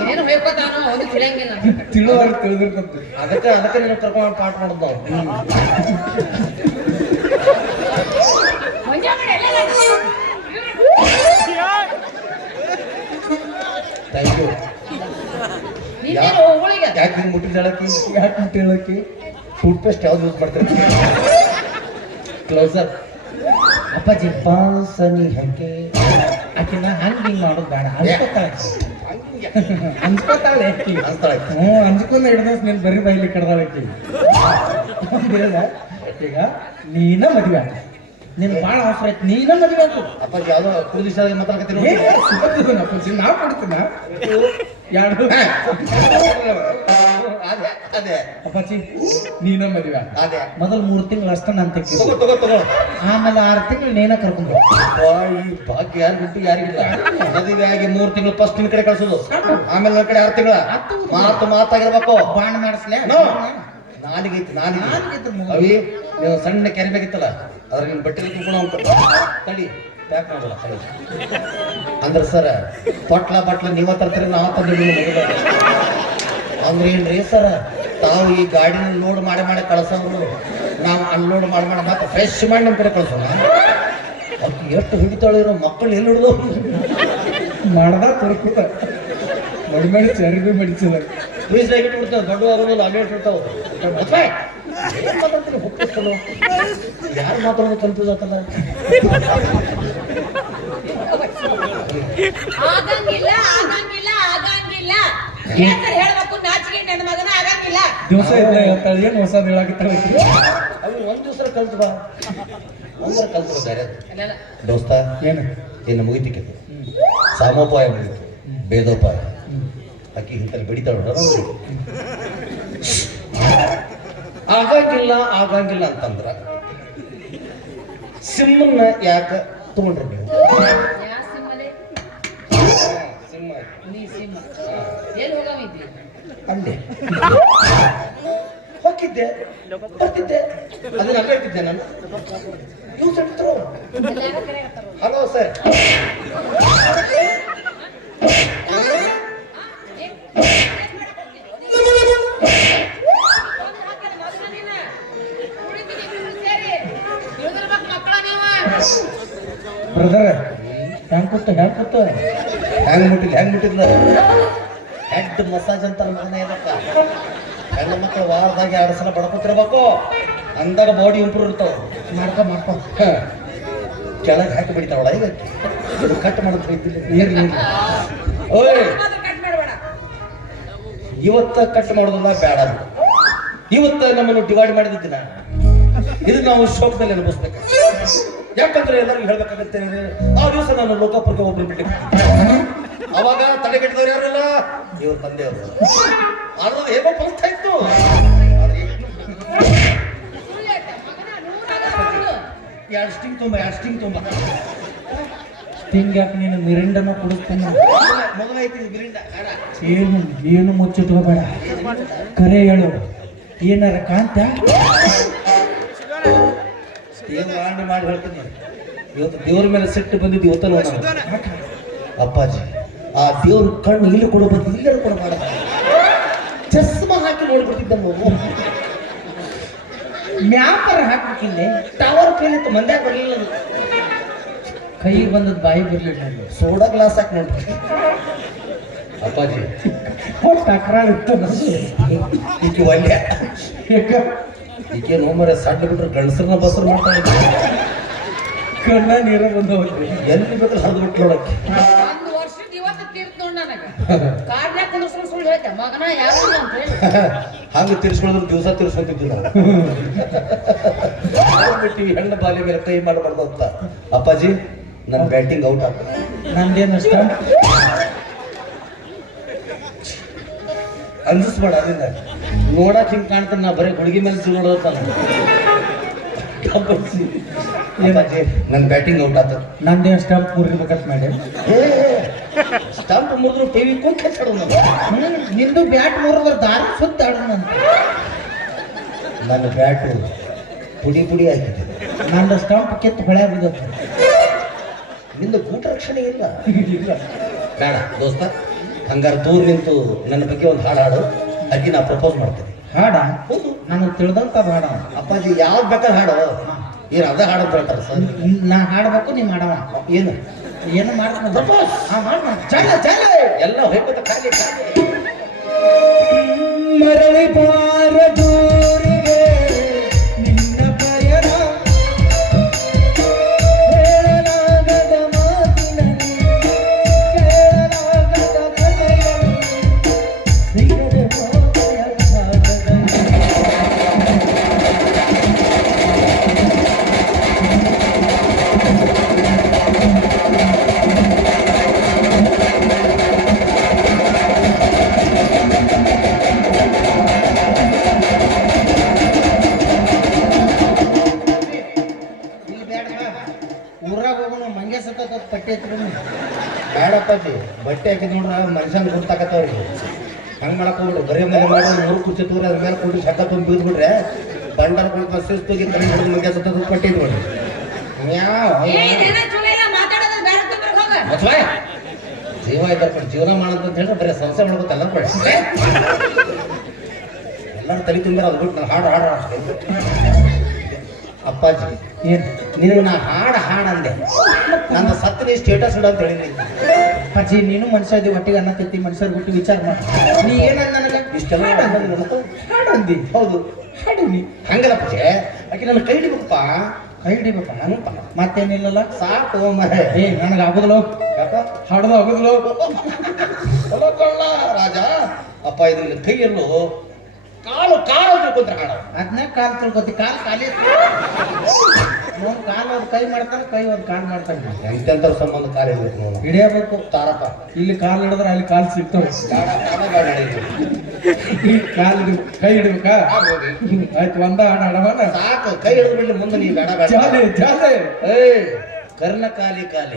ಏನು ಹೋಯ್ಕೋತಾನೋ ಒಂದು ತಿಳಿಯಂಗಿಲ್ಲ. ತಿಳುವರ್ ತಿಳಿದಿರ್ತಂತೆ. ಅದಕ್ಕೆ ಅದಕ್ಕೆ ನೀನು ಕರ್ಕೊಂಡು ಪಾಠ ಮಾಡೋದು ಯಾಕೆ ಹಿಂಗೆ ಮುಟ್ಟಿದ ಹೇಳಕ್ಕೆ? ಯಾಕೆ ಹೇಳಕ್ಕೆ? ಟೂತ್ ಪೇಸ್ಟ್ ಯಾವ್ದು ಯೂಸ್ ಮಾಡ್ತಾರೆ ಕ್ಲೋಸರ್ ಅಪ್ಪಾಜಿ ಪಾಲ್ಸನಿ ಹಂಗೆ. ಆಕಿನ ಹಂಗ್ ಹಿಂಗೆ ಮಾಡೋದು ಬೇಡ. ಅನ್ಕೋತಾಳೆ ಅನ್ಕೋತಾಳೆ ಆಕಿ ಅನ್ಸ್ತಾಳೆ ಹ್ಞೂ ಅಂಜ್ಕೊಂಡ್ ಎರಡು ದಿವಸ ನೀನು ಬರೀ ಬೈಲಿ ಕಡ್ದಾಳೆ ಆಕಿ ಒಂದ್ ಹೇಳ್ದ, ಈಗ ನೀನ ಮದುವೆ ಆಗ. ನಿನ್ ಬಾಳ ಅವಸರ ಐತಿ ನೀನ ಮದುವೆ ಆಗು ಅಪ್ಪಾಜಿ ಯಾವ್ದೋ ವಿಷಯ ಮಾತಾಡ್ಕತ್ತೀನಿ ಏ ಸುಮ್ಮನೆ ಅಪ್ಪಾಜಿ ನಾ ಕೊಡ್ತೀನ ಎರಡು ಅದೇ ಅದೇ. ಅಪ್ಪಾಜಿ ನೀನ ಮದುವೆ ಆಗ ಅದೇ. ಮೊದಲ್ ಮೂರ್ ತಿಂಗಳು ಅಷ್ಟ ನಾನು ತೆಗ್ದು ತಗೋ ತಗೋ ತಗೋ. ಆಮೇಲೆ ಆರು ತಿಂಗಳು ನೇನ ಕರ್ಕೊಂಡು. ಅಪ್ಪಾ, ಈ ಭಾಗ್ಯ ಯಾರು ಬಿಟ್ಟು ಯಾರಿಗಿಲ್ಲ. ಮದುವೆ ಆಗಿ ಮೂರ್ ತಿಂಗಳು ಫಸ್ಟ್ ನಿನ್ ಕಡೆ ಕಳ್ಸೋದು. ಆಮೇಲೆ ನನ್ನ ಕಡೆ ಆರು ತಿಂಗಳ. ಮಾತು ಮಾತಾಗಿರ್ಬೇಕು. ಬಾಣ ಮಾಡಿಸ್ಲೇ? ನೋ. ನಾಲಿಗೆ ಐತಿ ನಾಲಿಗೆ. ನಾಲಿಗೆ ಐತಿ ಮಗು. ಅವಿ ನೀವು ಸಣ್ಣ ಕೆರೆ ಬೇಕಿತ್ತಲ್ಲ ಅದ್ರ ನಿಮ್ಮ ಬಟ್ಟೆ ಕೂಡ ಅಂತ ತಡಿ ಪ್ಯಾಕ್ ಮಾಡಲ್ಲ ತಡಿ. ಅಂದ್ರೆ ಸರ್ ಪಟ್ಲ ಬಟ್ಲ ನೀವ ತರ್ತೀರಿ ನಾವು ತಂದು ಮಗುದ ಅಂದ್ರೆ ಏನ್ರಿ ಸರ ತಾವು ಈ ಗಾಡಿನ ಲೋಡ್ ಮಾಡಿ ಮಾಡಿ ಕಳ್ಸೋರು ನಾವು ಅನ್ಲೋಡ್ ಮಾಡಿ ಮಾಡಿ ಮತ್ತೆ ಫ್ರೆಶ್ ಮಾಡಿ ನಮ್ಮ ಕಡೆ ಕಳ್ಸೋಣ? ಅವ್ಕೆ ಎಷ್ಟು ಹಿಡಿತಾಳಿರೋ ಮಕ್ಕಳು ಎಲ್ಲಿ ಹಿಡಿದು? ಮಾಡ್ದ ತುರ್ಕುತ ಮಡಿ ಮಾಡಿ ಚರಿಬಿ ಮಡಿಸಿದ ಫ್ರೀಜ್ನಾಗ ಬಿಡ್ತಾವೆ ದೊಡ್ಡ ಆಗೋದಿಲ್ಲ ಅಲ್ಲೇ ಇಟ್ಟಿರ್ತಾವೆ ಯಾರು ಮಾತಾಡೋದು ಕನ್ಫ್ಯೂಸ್ ಆಗ್ತದ ಆಗಂಗಿಲ್ಲ ಆಗಂಗಿಲ್ಲ ಆಗಂಗಿಲ್ಲ. ಹೇಳ್ತಾರೆ ಹೇಳ್ಬೇಕು ನಾಚಿಗೆ ನನ್ನ ಮಗನ ಆಗಂಗಿಲ್ಲ. ದಿವಸ ಹೇಳ್ತಾಳೆ ಏನು ಹೊಸದ್ ಹೇಳಾಕತ್ತಾಳೆ ಆಕಿ. ಅವು ಒಂದ್ ದಿವಸ ಕಲ್ತು ಬಾ. ಒಂದರ ಕಲ್ತು ಬೇರೆ. ದೋಸ್ತ ಏನು? ಇನ್ನು ಸಾಮೋಪಾಯ ಮುಗಿತು. ಭೇದೋಪಾಯ ಅಕ್ಕಿ ಹಿಂತಲ್ಲಿ ಬೆಡಿತಾಳ ಆಗಂಗಿಲ್ಲ ಆಗಂಗಿಲ್ಲ ಅಂತಂದ್ರ ಸಿಮ್ಮನ್ನ ಯಾಕೆ ತಗೊಂಡ್ರಿ ನೀವು? ಅಲ್ಲೇ. ಹೋಗಿದ್ದೆ. ಬರ್ತಿದ್ದೆ. ಅದನ್ನ ಅಲ್ಲೇ ಇಟ್ಟಿದ್ದೆ ನಾನು. ಯೂಸ್ ಇಡ್ತರು ಹಲೋ ಸರ್ ಬ್ರದರ್ ಹೆಂಗ್ ಕೂತ ಹೆಂಗ್ ಕೂತ ಹೆಂಗ್ ಮುಟ್ಟಿದ್ ಹೆಂಗ್ ಮುಟ್ಟಿಲ್ಲ ಹೆಡ್ ಮಸಾಜ್ ಅಂತ ಮಗನ ಇದಕ್ಕ ಹೆಣ್ಣು ಮಕ್ಕಳು ವಾರದಾಗ ಎರಡು ಸಲ ಬಡ್ಕೊತಿರ್ಬೇಕು ಅಂದಾಗ ಬಾಡಿ ಇಂಪ್ರೂವ್ ಇರ್ತಾವ. ಮಾಡ್ಕೊ ಮಾಡ್ಕೊ. ಕೆಳಗೆ ಹಾಕಿ ಬಿಡ್ತಾವಳ ಈಗ ಇದು ಕಟ್ ಮಾಡೋದು. ಓಯ್! ಇವತ್ತ ಕಟ್ ಮಾಡೋದಲ್ಲ ಬೇಡ. ಇವತ್ತ ನಮ್ಮನ್ನು ಡಿವೈಡ್ ಮಾಡಿದ್ದಿನ ಇದು ನಾವು ಶೋಕದಲ್ಲಿ ಅನುಭವಿಸ್ಬೇಕು ಯಾಕಂದ್ರೆ ಎಲ್ಲರಿಗೂ ಹೇಳ್ಬೇಕಾಗತ್ತೆ ಆ ದಿವಸ ನಾನು ಲೋಕಾಪುರಕ್ಕೆ ಒಬ್ಬರು ಬಿಡ್ಲಿಕ್ಕೆ ಅವಾಗ ತಡೆಗಟ್ಟಿದವ್ರು ಯಾರಲ್ಲ? ಇವ್ರ ತಂದೆಯವರು. ಆದ್ರೆ ಹೇಗೋ ಫಲಿತ ಇತ್ತು. ಎರಡು ಸ್ಟಿಂಗ್ ತುಂಬ, ಎರಡು ಸ್ಟಿಂಗ್ ತುಂಬ. ಸ್ಟಿಂಗ್ ಯಾಕೆ ನೀನು ಮಿರಿಂಡನ ಕುಡಿಸ್ತಾನ. ಏನು ಏನು ಮುಚ್ಚಿಟ್ಕೋಬೇಡ. ಕರೆ ಹೇಳು. ಏನಾರ ಕಾಂತ ಏನು ಮಾಡಿ ಮಾಡಿ ಹೇಳ್ತೀನಿ. ಇವತ್ತು ದೇವ್ರ ಮೇಲೆ ಸಿಟ್ಟು ಬಂದಿದ್ದು ಇವತ್ತಲ್ಲ ಅಪ್ಪಾಜಿ, ಆ ದೇವ್ರ ಕಣ್ಣು ಇಲ್ಲಿ ಕೊಡಬೇಕು ಇಲ್ಲರೂ ಮಾಡ. ಚಸ್ಮ ಹಾಕಿ ನೋಡ್ಬಿಡ್ತಿದ್ದ ಮಗು ಮ್ಯಾಪರ ಹಾಕ್ಬೇಕಿಲ್ಲ ಟವರ್ ಕೇಳಿತ್ತು ಮಂದ್ಯ ಬರಲಿಲ್ಲ ಕೈ ಕೈಗೆ ಬಂದದ್ ಬಾಯಿ ಬರ್ಲಿಲ್ಲ. ಸೋಡಾ ಗ್ಲಾಸ್ ಹಾಕಿ ನೋಡ್ರಿ ಅಪ್ಪಾಜಿ ತಕರಾರು ಇತ್ತು. ಈಕೆ ಒಳ್ಳೆ? ಈಕೆ ನೋಮರೆ ಸಣ್ಣ ಬಿಟ್ರೆ ಗಂಡಸರನ್ನ ಬಸರು ಮಾಡ್ತಾ ಇದ್ದೆ. ಕಣ್ಣ ನೀರ ಬಂದ ಎಲ್ಲಿ ಬೇಕಾದ್ರೆ ಹರಿದು ಬಿಟ್ಟು ನೋಡಕ್ಕೆ ಒಂದು ವರ್ಷದ ಇವತ್ತು ತೀರ್ತ್ ನೋಡ್ ನನಗ. ಕಾರ್ಡ್ನ್ಯಾಗ ಕುಂದ್ರಸ್ಕೊಂಡು ಸುಳ್ಳು ಹೇಳ್ತೆ. ಮಗನ ಯಾರು ಅಂತ ಹೇಳಿ. ಹಂಗೆ ದಿವಸ ತಿರ್ಸ್ಕೊಂತಿದ್ದಿಲ್ಲ. ಬಿಟ್ಟಿವಿ ಹೆಣ್ಣು ಬಾಲಿ ಮೇಲೆ ಕೈ ಮಾಡಬಾರ್ದು ಅಂತ. ಅಪ್ಪಾಜಿ ನನ್ನ ಬ್ಯಾಟಿಂಗ್ ಔಟ್ ಆಗ್ತದೆ ನಂದೇನು ಅಷ್ಟ? ಅಂಜಿಸ್ಬೇಡ ಅದನ್ನ ನೋಡಕ್ ಹಿಂಗ್ ಕಾಣ್ತಾನೆ ನಾ ಬರೀ ಹುಡುಗಿ ಮೇಲೆ ಅಪ್ಪಾಜಿ ನನ್ನ ಬ್ಯಾಟಿಂಗ್ ಔಟ್ ಆತ ನಂದೇ ಸ್ಟಂಪ್ ಮುರಿಬೇಕಂತ ಮಾಡಿ ಸ್ಟಂಪ್ ಮುರಿದ್ರು ಟಿವಿ ಕುಂಕ್ ನಿಂದು ಬ್ಯಾಟ್ ಮುರಿದ್ರೆ ದಾರಿ ಸುತ್ತ ನನ್ನ ಬ್ಯಾಟ್ ಪುಡಿ ಪುಡಿ ಆಗಿದೆ. ನನ್ನ ಸ್ಟಂಪ್ ಕಿತ್ತು ಹೊಳೆ ಬಿದ್ದತ್ತು ನಿಂದು ಗೂಟ ರಕ್ಷಣೆ ಇಲ್ಲ? ಬೇಡ ದೋಸ್ತ ಹಂಗಾರೆ ದೂರ ನಿಂತು ನನ್ನ ಬಗ್ಗೆ ಒಂದು ಹಾಡು ಹಾಡು ಅಕ್ಕಿ ನಾ ಪ್ರಪೋಸ್ ಮಾಡ್ತೇನೆ. ಹಾಡ? ಹೌದು ನನಗೆ ತಿಳಿದಂತ ಹಾಡ. ಅಪ್ಪಾಜಿ ಯಾವ್ದು ಬೇಕಾದ್ರೆ ಹಾಡು. ಏನು ಅದ ಹಾಡು ಹೇಳ್ತಾರೆ ಸರ್. ನಾ ಹಾಡ್ಬೇಕು ನೀ ಮಾಡವ. ಏನು? ಏನು ಮಾಡ್ತಾನೆ ಪ್ರಪೋಸ್ ಹಾ ಮಾಡ ಚಲ ಚಲ. ಎಲ್ಲ ಹೋಗ್ಬೇಕು ಖಾಲಿ ಖಾಲಿ ಮರಳಿ ಬಾರ ಬಟ್ಟೆ ಹಾಕಿದ್ ನೋಡ್ರ ಮನುಷ್ಯನ ಗೊತ್ತಾಕತ್ತವ್ರಿ ಹಂಗೆ ಮಾಡಕ್ ಹೋಗ್ಬಿಡ್ರಿ ಬರೀ ಮೇಲೆ ಮಾಡೋ ನೂರು ಕುರ್ಚಿ ತೂರಿ ಅದ್ರ ಮೇಲೆ ಕುರ್ಚಿ ಸಕ್ಕ ತುಂಬ ಬೀದ್ಬಿಟ್ರೆ ದಂಡನ ಕುಳಿತು ಶಿಸ್ತುಗಿ ಕೈ ಹಿಡಿದು ಮಂಗೆ ಸುತ್ತ ಪಟ್ಟಿ ನೋಡ್ರಿ ಜೀವ ಇದ್ದಾರೆ ಜೀವನ ಮಾಡೋದು ಅಂತ ಹೇಳಿದ್ರೆ ಬರೀ ಸಂಸ್ಥೆ ಮಾಡ್ಬೇಕು ಎಲ್ಲ ಕೊಡಿ. ಎಲ್ಲರೂ ತಲೆ ತುಂಬಿರ ಅದು ಬಿಟ್ಟು ನಾನು ಹಾಡು ಹಾಡು. ಅಪ್ಪಾಜಿ ಏನು ನಿನಗೆ ನಾ ಹಾಡು ಹಾಡು ಅಂದೆ. ನನ್ನ ಸತ್ತು ನೀ ಸ್ಟೇಟಸ್ ಇಡ ಅಂತ ಹೇಳಿದ್ರಿ. ಅಜ್ಜಿ ನೀನು ಮನುಷ್ಯ ಇದ್ದಿ ಒಟ್ಟಿಗೆ ಅನ್ನ ತಿತ್ತಿ ಮನುಷ್ಯರು ಬಿಟ್ಟು ವಿಚಾರ ಮಾಡಿ ನೀ ಏನಂದ ನನಗೆ ಇಷ್ಟೆಲ್ಲ ಹಾಡಂದಿ ಹೌದು ಹಾಡಿನಿ ಹಂಗಲ್ಲ ಪೂಜೆ ಆಕೆ ನನ್ನ ಕೈ ಹಿಡಿಬೇಕಪ್ಪ ಕೈ ಹಿಡಿಬೇಕ ಮತ್ತೇನಿಲ್ಲಲ್ಲ ಸಾಕು ಮರ ಏ ನನಗೆ ಆಗುದಿಲ್ಲ ಹಾಡೋದು ಆಗುದಿಲ್ಲ ರಾಜ ಅಪ್ಪ ಇದನ್ನ ಕೈ ಎಲ್ಲು ಕಾಲು ಕಾಲು ತಿಳ್ಕೊಂತಾರೆ ಕಾಲು ಅದನ್ನ ಕಾಲು ತಿಳ್ಕೊತಿ ಕಾಲು ಖಾಲಿ ನೋಡ್ ಕಾಲು ಒಂದು ಕೈ ಮಾಡ್ತಾನೆ ಕೈ ಒಂದು ಕಾಲು ಮಾಡ್ತಾನೆ. ಎಂತೆಂತ ಸಂಬಂಧ ಕಾಲು ಇರ್ಬೇಕು ನೋಡು. ಹಿಡಿಯಬೇಕು. ತಾರಪ್ಪ. ಇಲ್ಲಿ ಕಾಲು ಹಿಡಿದ್ರೆ ಅಲ್ಲಿ ಕಾಲು ಸಿಗ್ತಾವ. ಕಾಲು ಕೈ ಹಿಡಿಬೇಕಾ? ಆಯ್ತು ಒಂದ ಹಣ ಹಣವನ್ನ ಸಾಕು ಕೈ ಹಿಡಿದು ಬಿಡ್ಲಿ ಮುಂದೆ ನೀ ಬೇಡ ಬೇಡ. ಜಾಲೆ ಜಾಲೆ. ಏಯ್ ಕರ್ಣ ಕಾಲಿ ಕಾಲಿ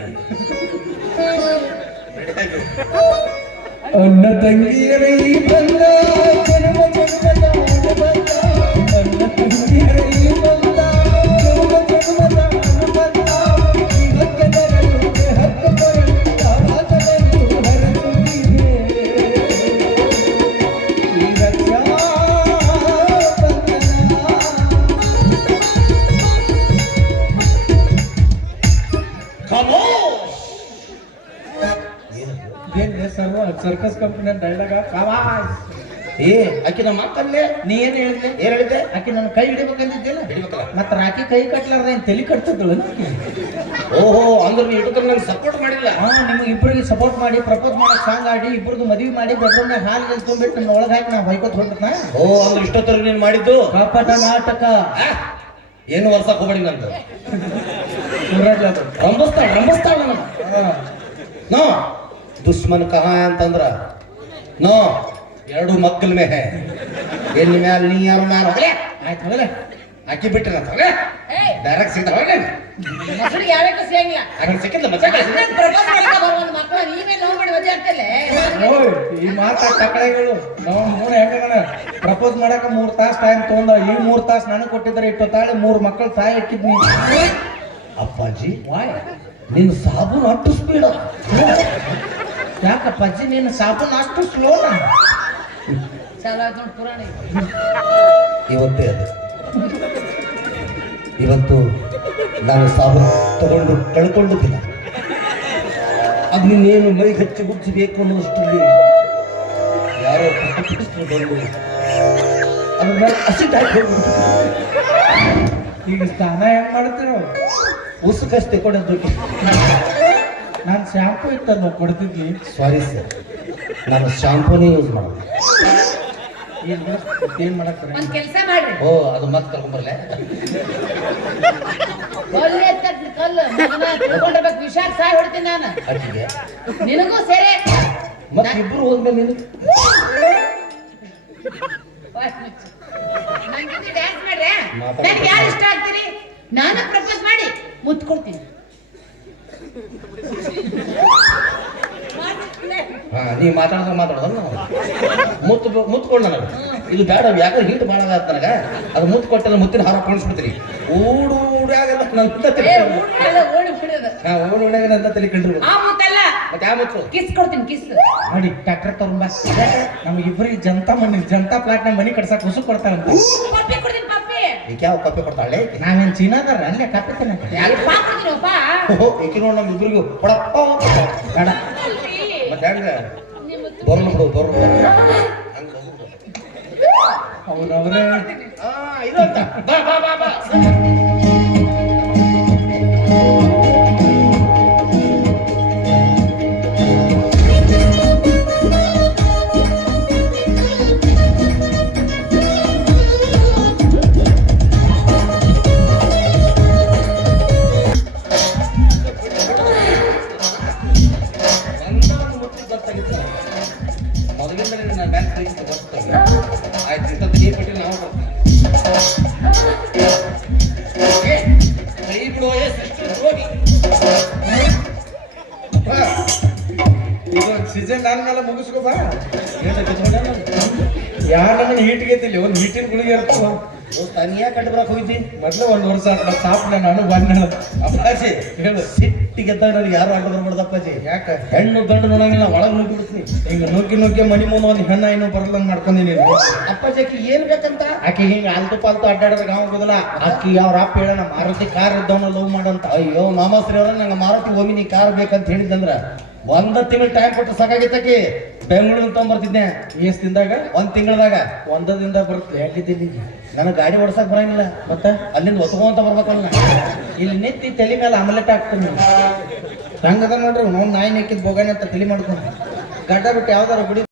ಅನ್ನ ತಂಗಿಯರೇ ಬಂದ ಜನ್ಮ ಜನ್ಮದ ಅನುಬಂಧ ಏ ಆಕಿ ನಮ್ಮ ಅಕ್ಕಲ್ಲೇ ನೀ ಏನ್ ಹೇಳಿದ್ಲೆ? ಏನ್ ಹೇಳಿದ್ದೆ? ಆಕೆ ನನ್ನ ಕೈ ಹಿಡಿಬೇಕಂತಿದ್ದಿಲ್ಲ ಹಿಡಿಬೇಕಲ್ಲ. ಮತ್ತ ರಾಕಿ ಕೈ ಕಟ್ಲಾರ್ದ ಏನ್ ತಲೆ ಕಟ್ತಿದ್ದಳು ಓಹೋ ಅಂದ್ರೆ ನೀ ಇಟ್ಟು ನಂಗೆ ಸಪೋರ್ಟ್ ಮಾಡಿಲ್ಲ? ಹಾ ನಿಮ್ಗೆ ಇಬ್ಬರಿಗೆ ಸಪೋರ್ಟ್ ಮಾಡಿ ಪ್ರಪೋಸ್ ಮಾಡಕ್ ಸಾಂಗ್ ಆಡಿ ಇಬ್ಬರದು ಮದುವೆ ಮಾಡಿ ಬೆಡ್ರೂಮ್ನಾಗ ಹಾಲು ಗೆಲ್ ತುಂಬಿಟ್ಟು ನನ್ನ ಒಳಗೆ ಹಾಕಿ ನಾ ಹೊಯ್ಕೊತ್ ಹೊಂಟ್ನ ಓ ಅಂದ್ರೆ ಇಷ್ಟೊತ್ತರ ನೀನ್ ಮಾಡಿದ್ದು? ಕಪಟ ನಾಟಕ? ಏನು ವರ್ಷ ಹೋಗ್ಬೇಡಿ ನಂದು. ರಂಬಸ್ತಾಳ ರಂಬಸ್ತಾಳ. ನೋ ದುಶ್ಮನ್ ಕಹ ಅಂತಂದ್ರ ನೋ. ಎರಡು ಮಕ್ಕಳ ಮೇಲೆ. ಎಲ್ಲಿ ಮ್ಯಾಲ ನೀ ಯಾರು ಹೋಗ್ಲೆ. ಆಯ್ತು ಹೋಗಲೆ. ಅಕ್ಕಿ ಬಿಟ್ಟಿರ ಹೋಗ್ಲೆ. ಡೈರೆಕ್ಟ್ ಸಿಗ್ತಾವ ಸಿಗಂಗಿಲ್ಲ ಆಗ ಸಿಕ್ಕಿಲ್ಲ ಪ್ರಪೋಸ್ ಬರುವ ಮಕ್ಕಳ ನೀವೇ ಲವ್ ಮಾಡಿ ಮದುವೆ ಈ ಮಾತಾ ತಕಡೆಗಳು ನಾವು ಮೂರು ಹೆಂಗನ ಪ್ರಪೋಸ್ ಮಾಡಕ ಮೂರ್ ತಾಸು ಟೈಮ್ ತಗೊಂಡ ಈ ಮೂರ್ ತಾಸು ನನಗೆ ಕೊಟ್ಟಿದ್ರೆ ಇಟ್ಟು ತಾಳಿ ಮೂರ್ ಮಕ್ಕಳು ತಾಯಿ ಇಟ್ಟಿದ್ನಿ ಅಪ್ಪಾಜಿ ವಾಯ್ ನಿನ್ ಸಾಬೂನು ಅಟ್ಟು ಸ್ಪೀಡ್ ಯಾಕಪ್ಪಾಜಿ ನಿನ್ನ ನೀನು ಸಾಬೂನ್ ಅಷ್ಟು ಸ್ಲೋನಾ ಚಾಲು ಆಯ್ತು ನೋಡಿ ಪುರಾಣ ಇವತ್ತೇ ಅದು. ಇವತ್ತು ನಾನು ಸಾವು ತಗೊಂಡು ಕಳ್ಕೊಂಡಿದ್ದಿಲ್ಲ ಅದು ನಿನ್ನೇನು ಮೈ ಹಚ್ಚಿ ಗುಚ್ಚಬೇಕು ಅನ್ನೋಷ್ಟರಲ್ಲಿ ಯಾರೋ ಬಂದು. ಅದನ್ನ ಅಸಿಟ್ ಹಾಕಿ ಹೋಗ್ಬಿಟ್ರು. ಈಗ ಸ್ನಾನ ಹೆಂಗ್ ಮಾಡ್ತಿರೋ? ಉಸುಕಷ್ಟೇ ಕೊಡೋದು ನಾನು ಶಾಂಪು ಇತ್ತಲ್ಲ ಕೊಡ್ತಿದ್ವಿ ಸಾರಿ ಸರ್ ನಾನು ಶಾಂಪೂನೇ ಯೂಸ್ ಮಾಡೋದು ಏನ್. ಒಂದ್ ಕೆಲಸ ಮಾಡ್ರಿ. ಓ ಅದು ಮತ್ತೆ ಕರ್ಕೊಂಬರ್ಲೆ? ಒಳ್ಳೆ ಕಲ್ಲು. ಮಗನ ತಿಳ್ಕೊಂಡಿರ್ಬೇಕು ವಿಷಾಕ್ ಸಾಯ್ ಹೊಡ್ತೀನಿ ನಾನು. ನಿನಗೂ ಸೇರಿ. ಮತ್ತೆ ಇಬ್ರು ಹೋದ್ಮೇಲೆ ನೀನು? ಡ್ಯಾನ್ಸ್ ಮಾಡ್ರೆ? ಮಾತಾಡ್ತಾ ನನ್ಗೆ ಯಾರು ಇಷ್ಟ ಆಗ್ತೀರಿ? ನಾನು ಪ್ರಪೋಸ್ ಮಾಡಿ ಮುತ್ಕೊಡ್ತೀನಿ ನೀ. ಮಾತಾಡ್ದ ಮಾತಾಡೋದಲ್ಲ ನಾವು ಮುತ್ತು ಮುತ್ಕೊಂಡು ನನಗೆ. ಇದು ಬೇಡ ಯಾಕೋ ಹೀಟ್ ಭಾಳ ಆಗತ್ತ ನನಗ. ಅದು ಮುತ್ತು ಕೊಟ್ಟಲ್ಲ ಮುತ್ತಿನ ಹಾರ ಕಾಣಿಸ್ಬಿಡ್ತೀರಿ ಊಡು ಊಡಾಗಲ್ಲ ನನ್ನ ತಲೆ ಹಾ ಊಡು ಊಡಾಗ ನನ್ನ ತಲೆ ಕಂಡ್ರು ಮತ್ತೆ ಯಾವ ಮುತ್ತು? ಕಿಸ್ ಕೊಡ್ತೀನಿ ಕಿಸ್. ನೋಡಿ ಟ್ರ್ಯಾಕ್ಟರ್ ತಗೊಂಬ ನಮಗಿಬ್ಬರಿಗೆ ಜನತಾ ಮನೆ ಜನತಾ ಪ್ಲಾಟ್ನ ಮನಿ ಕಟ್ಸಕ್ ಹೊಸ ಕೊಡ್ತಾರಂತ ಈಗ ಯಾವ ಕಪ್ಪೆ ಕೊಡ್ತಾಳೆ? ನಾವೇನ್ ಚೀನಾದಾರ ಅಲ್ಲೇ ಕಪ್ಪಿತಾನೆ ಯಾರು ಪಾ ಓಹೋ ಈಕಿ ನೋಡಿ ನಮ್ಮ ಇಬ್ಬರಿಗೂ ಕೊಡಪ್ಪ ಬೇಡ. ಹೆಂಗ? ಬರ್ಲು ಬಿಡು ಬರ್ಲು ಹಂಗ ಅವ್ರವ್ರೇ ಹಾ ಇದಂತ ಬಾ ಬಾ ಬಾ ಬಾ. ಸೀಸನ್ ನನ್ನ ಮೇಲೆ ಮುಗಿಸ್ಕೋ ಬಾ. ಯಾರ ನಮ್ಮನ್ನ ಹೀಟ್ಗೆತಿಲ್ಲ ಒಂದು ಹೀಟಿನ ಗುಳಿಗೆ ಇರ್ತಾವ ದೋಸ್ತ ನೀ ಹೋಯ್ತಿ ಮೊದ್ಲು ಒಂದ್ ವರ್ಷ ಆತ ತಾಪ್ ನಾನು ಬಂದ ಅಪ್ಪಾಜಿ ಹೇಳು. ಸಿಟ್ಟಿಗೆದ್ದಾಗ ನನಗೆ ಯಾರು ಆಟ ಬರ್ಬಾರ್ದಪ್ಪಾಜಿ ಯಾಕ? ಹೆಣ್ಣು ಗಂಡು ನೋಡಂಗಿಲ್ಲ ಒಳಗೆ ನುಗ್ಗಿ ಬಿಡ್ತೀನಿ. ಹಿಂಗ ನುಗ್ಗಿ ನುಗ್ಗಿ ಮನಿ ಮುಂದೆ ಒಂದು ಹೆಣ್ಣ ಏನೋ ಮಾಡ್ಕೊಂಡಿ ಮಾಡ್ಕೊಂಡಿನಿ ಅಪ್ಪಾಜಿ ಆಕಿ ಏನ್ ಬೇಕಂತ? ಆಕಿ ಹಿಂಗ ಆಲ್ತು ಪಾಲ್ತು ಅಡ್ಡಾಡದ ಗಾವ್ ಹೋಗುದಿಲ್ಲ. ಆಕಿ ಅವ್ರ ಅಪ್ಪ ಹೇಳ ಮಾರುತಿ ಕಾರ್ ಇದ್ದವನ ಲವ್ ಮಾಡಂತ. ಅಯ್ಯೋ ಮಾಮಾಶ್ರೀ ಅವ್ರ ನಂಗೆ ಮಾರುತಿ ಒಮ್ಮೆ ಕಾರ್ ಬೇಕಂತ ಹೇಳಿದ್ದಂದ್ರ ಒಂದ ತಿಂಗಳು ಟೈಮ್ ಕೊಟ್ಟು ಸಾಕಾಗಿತ್ತಕಿ ಬೆಂಗಳೂರು ತೊಗೊಂಬರ್ತಿದ್ದೆ ಎಷ್ಟ್ ತಿಂದಾಗ ಒಂದ್ ತಿಂಗಳದಾಗ. ಒಂದದಿಂದ ಬರುತ್ತೆ. ಹೇಳಿದ್ದೀನಿ ನನಗೆ ಗಾಡಿ ಓಡ್ಸಕ್ ಬರಂಗಿಲ್ಲ. ಮತ್ತೆ? ಅಲ್ಲಿಂದ ಒತ್ಕೊಂತ ಬರ್ಬೇಕಲ್ಲ ಇಲ್ಲಿ ನಿಂತಿ ತಲೆ ಮೇಲೆ ಆಮ್ಲೆಟ್ ಹಾಕ್ತೀನಿ. ಹಂಗದ ನೋಡ್ರಿ ನೋಡ್ ನಾಯಿ ನೆಕ್ಕಿದ್ ಬೋಗನ ಅಂತ ತಲೆ ಮಾಡ್ಕೊಂಡು ಗಡ್ಡ ಬಿಟ್ಟು ಯಾವ್ದಾರ ಗುಡಿ